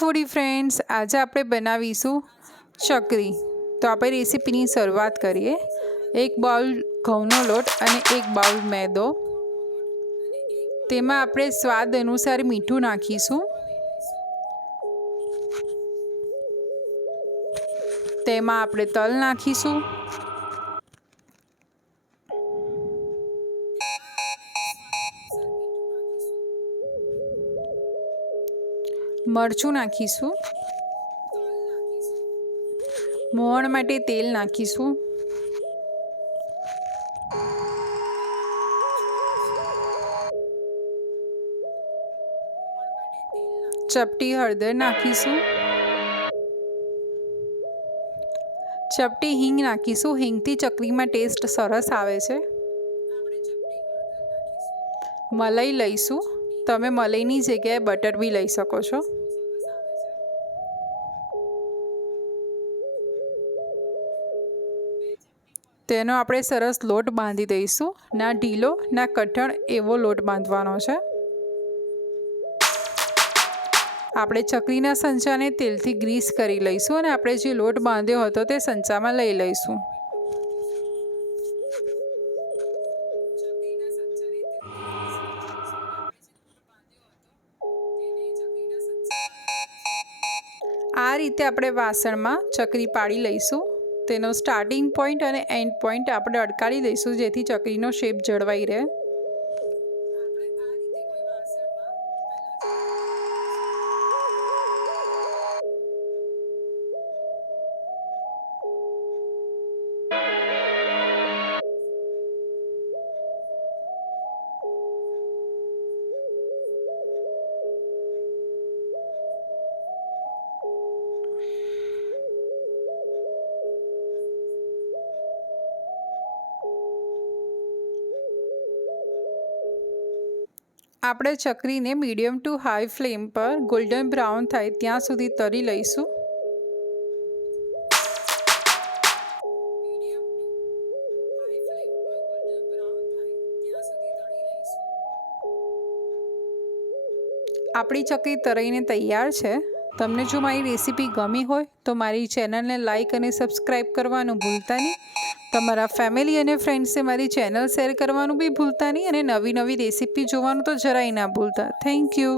ફૂડી friends, આજે આપણે બનાવીશું ચકરી. તો આપણે રેસીપીની શરૂઆત કરીએ. 1 બાઉલ ઘઉંનો લોટ અને 1 બાઉલ મેદો. તેમાં આપણે સ્વાદ અનુસાર મીઠું નાખીશું. તેમાં આપણે તલ નાખીશું. મરચું નાખીશું. મોવણ માટે તેલ નાખીશું. ચપટી હળદર નાખીશું. ચપટી હિંગ નાખીશું. હિંગથી ચકરીમાં ટેસ્ટ સરસ આવે છે. મલાઈ લઈશું. તમે મલાઈની જગ્યાએ બટર બી લઈ શકો છો. તેનો આપણે સરસ લોટ બાંધી દઈશું. ના ઢીલો ના કઠણ એવો લોટ બાંધવાનો છે. આપણે ચકરીના સંચાને તેલથી ગ્રીસ કરી લઈશું અને આપણે જે લોટ બાંધ્યો હતો તે સંચામાં લઈ લઈશું. આ રીતે આપણે વાસણમાં ચકરી પાડી લઈશું. તેનો સ્ટાર્ટિંગ પોઈન્ટ અને એન્ડ પોઈન્ટ આપણે અડકાવી દઈશું, જેથી ચકરીનો શેપ જળવાઈ રહે. આપણે ચકરીને મીડિયમ ટુ હાઈ ફ્લેમ પર ગોલ્ડન બ્રાઉન થાય ત્યાં સુધી તળી લઈશું. આપણી ચકરી તળીને તૈયાર છે. તમને જો મારી રેસીપી ગમી હોય તો મારી ચેનલને લાઈક અને સબસ્ક્રાઈબ કરવાનું ભૂલતા નહીં. તમારા ફેમિલી અને ફ્રેન્ડ્સે મારી ચેનલ શેર કરવાનું બી ભૂલતા નહીં અને નવી નવી રેસીપી જોવાનું તો જરાય ના ભૂલતા. Thank you.